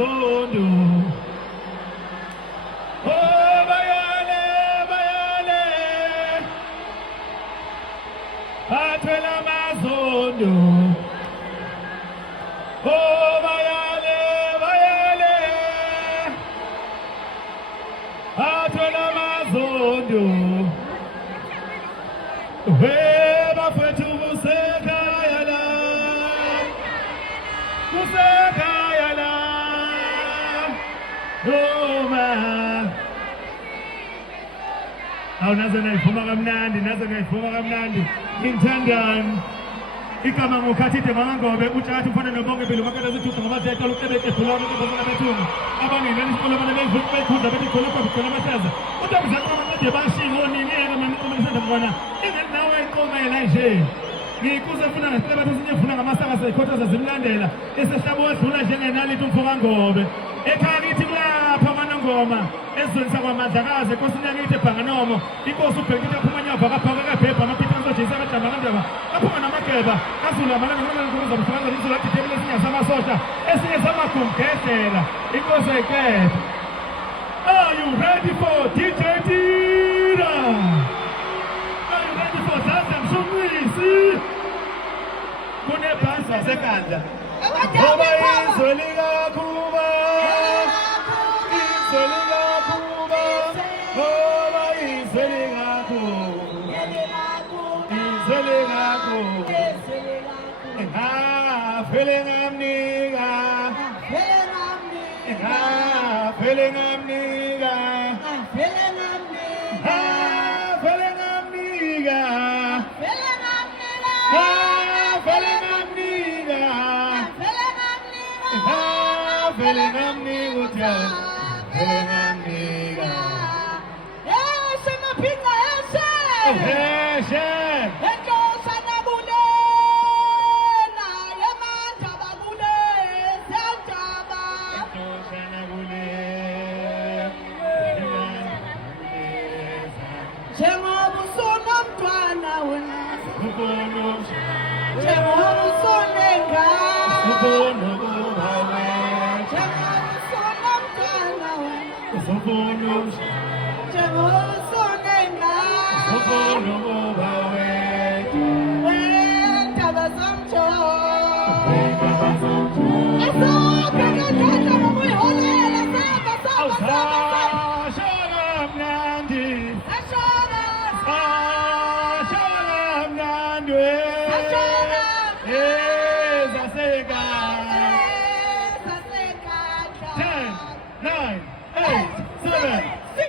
amazondo. Oh bayale bayale bathwele amazondo. Oh bayale bayale bathwele amazondo. Hey bafethu kusekhaya la kusekhaya la Roma. Awu nazo ngiyivuma kamnandi, nazo ngiyivuma kamnandi. Ngithandani. Igama ngokhathide mangobe utshathi ufana nobonke phela makala zithuka ngoba ziyaqala ukubeke phulana ukubona bethunga. Abaningi isikole bana beyikhudha bethi khona khona amahlaza. Kodwa bizaqala manje bashingo nini yena mina uma ngisanda kubona. Ingene nawe inqomela nje. Ngikuze funa ngasicela bathi sinye funa ngamasaka sekhotha zazimlandela. Esehlabo wedlula njengenalithi umfoka ngobe. Ekhaya kithi kulapha amanongoma. Ezweni sakwaMandlakazi enkosini yakithi eBhanganomo. Inkosi ubhekile aphuma nyava kaphaka kabhebha amaphitha azojisa akajama kanjaba. Aphuma namageba azula amalanga ngomsebenzi omsebenzi izolo athithekile esinye samasosha esinye samagumgedlela inkosi ayikepha. Are you ready for DJ Tira? Are you ready for Zaza Msungwisi? Kunebhasa sekandla ngoba izoli kakuba izoli kakuba ngoba izoli kakuba izoli kakuba feeling amniga feeling amniga feeling amniga feeling amniga feeling amniga feeling amniga feeling amniga Ese no pinga ese Jengoba usunomntwana wena Jengoba usunenga Jengoba usunomntwana wena Jengoba usunenga Wendaba zamjo Asabheka tata ngokuyiholela saba Shona mnandi Ashona Shona mnandi Zaseka 10, 9